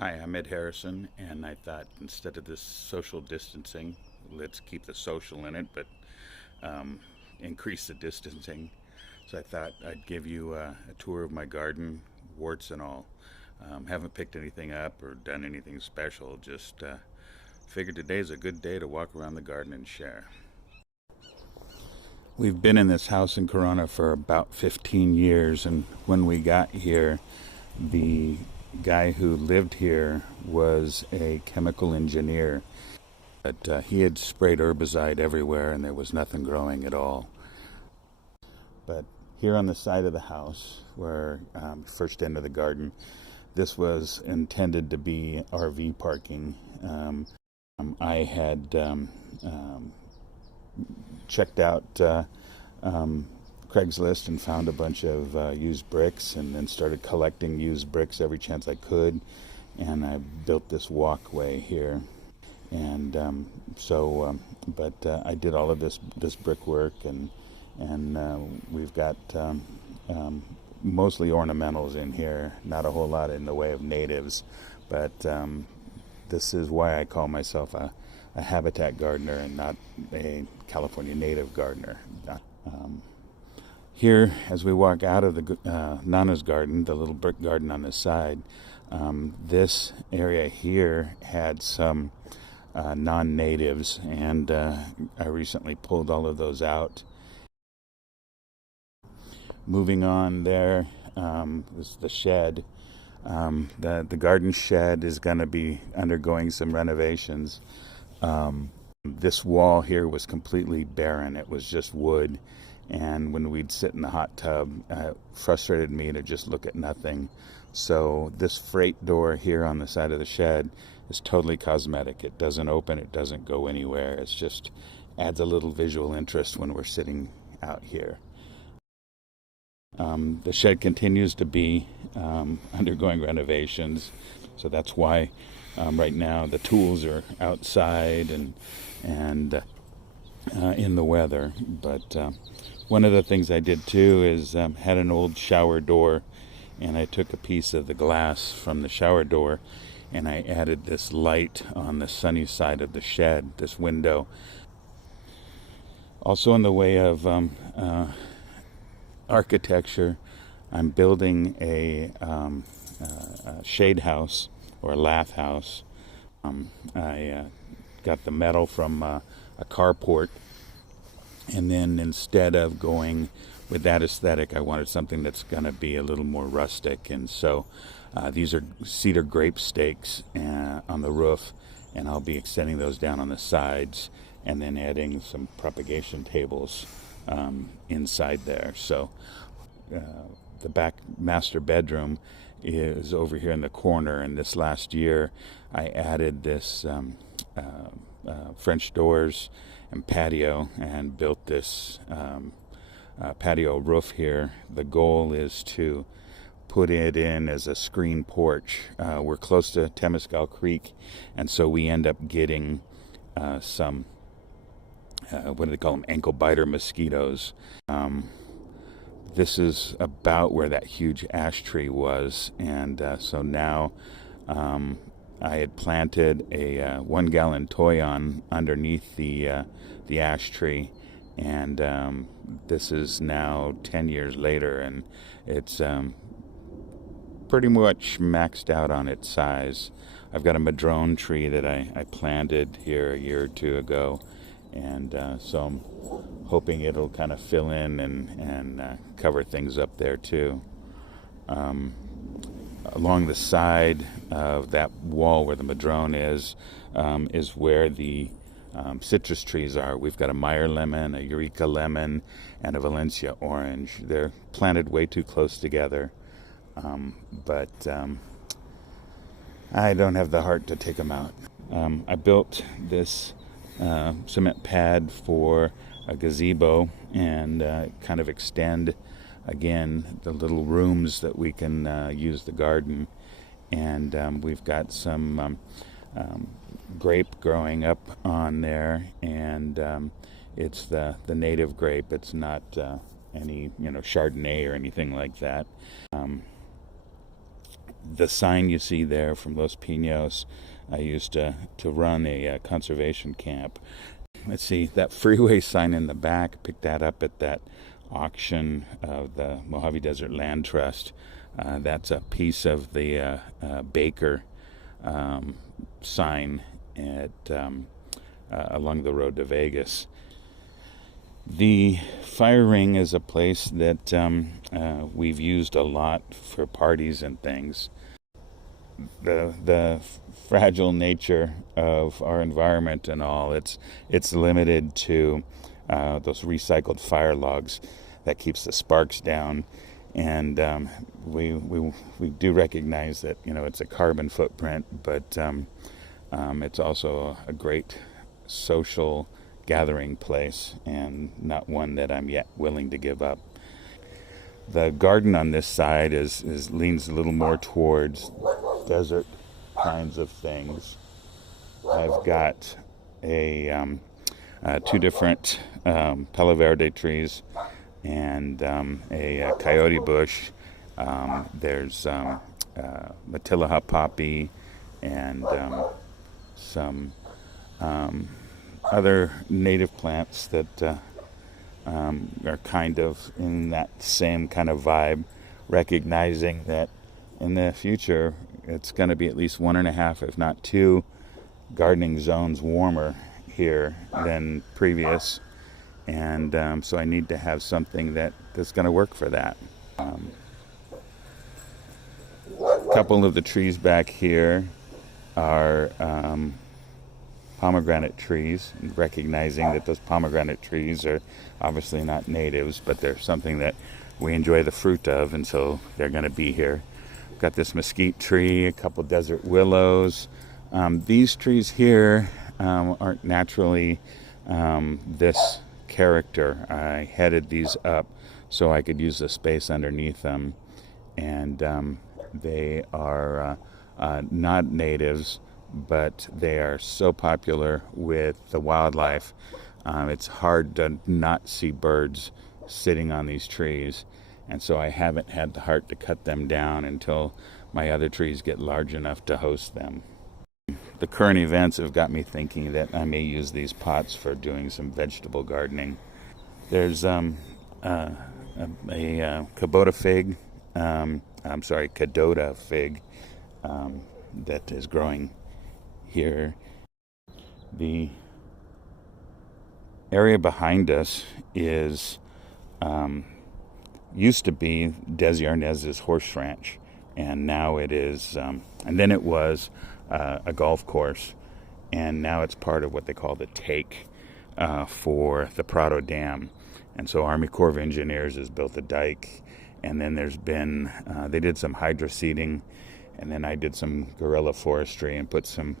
Hi, I'm Ed Harrison, and I thought instead of this social distancing, let's keep the social in it, but um, increase the distancing. So I thought I'd give you a tour of my garden, warts and all. Haven't picked anything up or done anything special, just figured today's a good day to walk around the garden and share. We've been in this house in Corona for about 15 years, and when we got here, the guy who lived here was a chemical engineer, but he had sprayed herbicide everywhere and there was nothing growing at all. But here on the side of the house, where first end of the garden, this was intended to be RV parking. I had checked out Craigslist and found a bunch of used bricks, and then started collecting used bricks every chance I could. And I built this walkway here. And but I did all of this brickwork, and we've got mostly ornamentals in here, not a whole lot in the way of natives, but this is why I call myself a habitat gardener and not a California native gardener. Um, Here, as we walk out of the Nana's garden, the little brick garden on the side, this area here had some non-natives, and I recently pulled all of those out. Moving on, there is the shed. The garden shed is going to be undergoing some renovations. This wall here was completely barren. It was just wood, and when we'd sit in the hot tub, it frustrated me to just look at nothing. So this freight door here on the side of the shed is totally cosmetic. It doesn't open, it doesn't go anywhere. It's just adds a little visual interest when we're sitting out here. The shed continues to be undergoing renovations, so that's why right now the tools are outside and in the weather. But one of the things I did too is had an old shower door, and I took a piece of the glass from the shower door and I added this light on the sunny side of the shed, this window. Also, in the way of architecture, I'm building a shade house, or a lath house. I got the metal from a carport, and then instead of going with that aesthetic, I wanted something that's going to be a little more rustic. And so these are cedar grape stakes on the roof, and I'll be extending those down on the sides and then adding some propagation tables inside there. So the back master bedroom is over here in the corner, and this last year I added this French doors and patio and built this patio roof here. The goal is to put it in as a screen porch. We're close to Temescal Creek, and so we end up getting some what do they call them, ankle biter mosquitoes. This is about where that huge ash tree was, and so now I had planted a 1 gallon toyon underneath the ash tree, and this is now 10 years later, and it's pretty much maxed out on its size. I've got a madrone tree that I planted here a year or two ago, and so I'm hoping it'll kind of fill in and cover things up there too. Along the side of that wall where the madrone is where the citrus trees are. We've got a Meyer lemon, a Eureka lemon, and a Valencia orange. They're planted way too close together, but I don't have the heart to take them out. I built this cement pad for a gazebo and kind of extend again the little rooms that we can use the garden. And we've got some grape growing up on there, and it's the native grape. It's not any Chardonnay or anything like that. The sign you see there from Los Pinos, I used to run a conservation camp. Let's see, that freeway sign in the back, picked that up at that auction of the Mojave Desert Land Trust. That's a piece of the Baker sign at along the road to Vegas. The fire ring is a place that we've used a lot for parties and things. The fragile nature of our environment and all, it's limited to those recycled fire logs that keeps the sparks down, and we do recognize that it's a carbon footprint, but it's also a great social gathering place, and not one that I'm yet willing to give up. The garden on this side leans a little more towards desert kinds of things. I've got two different Palo Verde trees and a coyote bush. There's Matilaha poppy and some other native plants that are kind of in that same kind of vibe, recognizing that in the future it's going to be at least 1.5, if not 2, gardening zones warmer here than previous, and so I need to have something that's going to work for that. A couple of the trees back here are pomegranate trees, recognizing that those pomegranate trees are obviously not natives, but they're something that we enjoy the fruit of, and so they're going to be here. Got this mesquite tree, a couple desert willows. These trees here aren't naturally this character. I headed these up so I could use the space underneath them, and they are not natives, but they are so popular with the wildlife. It's hard to not see birds sitting on these trees, and so I haven't had the heart to cut them down until my other trees get large enough to host them. The current events have got me thinking that I may use these pots for doing some vegetable gardening. There's a Cadota fig that is growing here. The area behind us is used to be Desi Arnaz's horse ranch, and now it is, and then it was a golf course, and now it's part of what they call the take for the Prado Dam. And so Army Corps of Engineers has built a dike, and then there's been, they did some hydro seeding, and then I did some guerrilla forestry and put some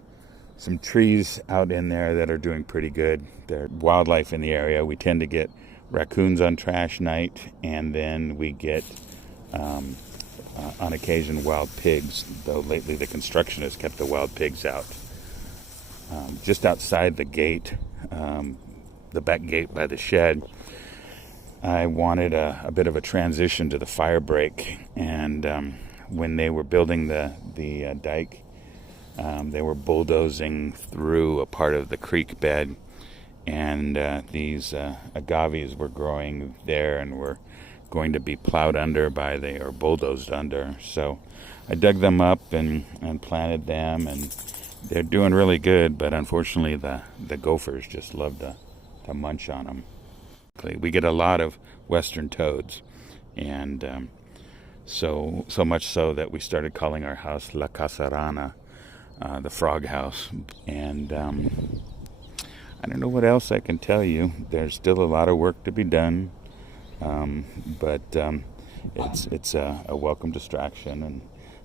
trees out in there that are doing pretty good. There's wildlife in the area. We tend to get raccoons on trash night, and then we get on occasion wild pigs, though lately the construction has kept the wild pigs out. Just outside the gate, the back gate by the shed, I wanted a bit of a transition to the fire break, and when they were building the dike, they were bulldozing through a part of the creek bed, and these agaves were growing there and were going to be plowed under or bulldozed under. So I dug them up and planted them, and they're doing really good, but unfortunately the gophers just love to munch on them. We get a lot of western toads, and so much so that we started calling our house La Casarana, the frog house. And I don't know what else I can tell you. There's still a lot of work to be done, but it's a welcome distraction. And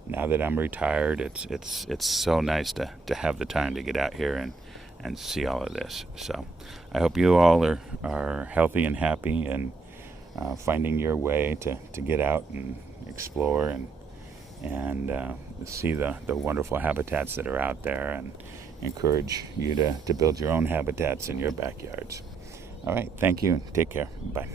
now that I'm retired, it's so nice to have the time to get out here and see all of this. So I hope you all are healthy and happy, and finding your way to get out and explore and see the wonderful habitats that are out there, and encourage you to build your own habitats in your backyards. All right, thank you, and take care. Bye.